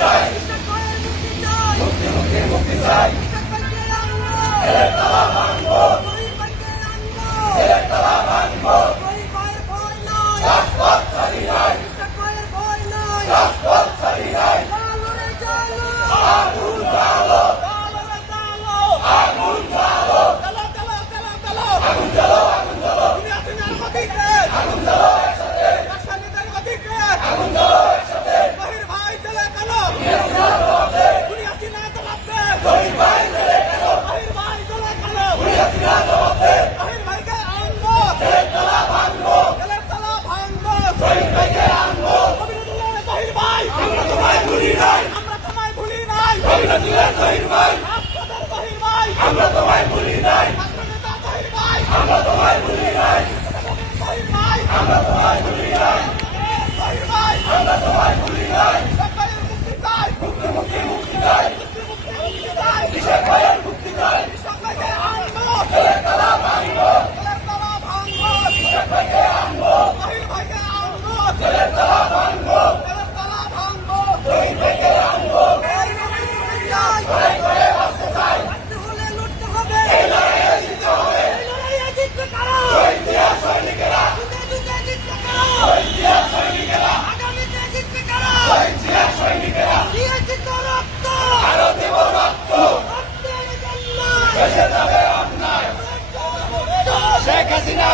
চাই, মুক্তি চাই। জেলের তালা ভাঙবো, জেলের তালা ভাঙবো। রাজপথ ছাড়ি নাই, রাজপথ ছাড়ি নাই। আগুন জ্বালো, আগুন জ্বালো, আগুন জ্বালো, আগুন জ্বালো, আগুন জ্বালো একসাথে, আগুন জ্বালো একসাথে। শহীদ ভাই জেলে কেন? জেলের তালা ভাঙবো, শহীদ ভাইকে আনবো। আমরা তোমায় ভুলি নাই, রবীন্দ্রনাথ শহীদ ভাই। আমরা তোমায় ভুলি নাই, আমরা তোমায় ভুলি নাই, আমরা তোমায় ভুলি নাই, আমরা তোমায় ভুলি নাই। মুক্তি মুক্তি মুক্তি চাই, কিসের ভয়ের মুক্তি চাই। জেলের তালা ভাঙবো, কিসের ভাইকে আনবো, জেলের তালা ভাঙবো, শহীদ ভাইকে আনবো। লড়াই করে বাঁচতে চাই, এই লড়াইয়ে জিততে হবে। শহীদ জিয়ার সৈনিকেরা, শহীদ জিয়ার সৈনিকেরা, শহীদ জিয়ার সৈনিকেরা। আরো দেব রক্ত, বেঁচে যাবে অন্যায়। শেখ হাসিনা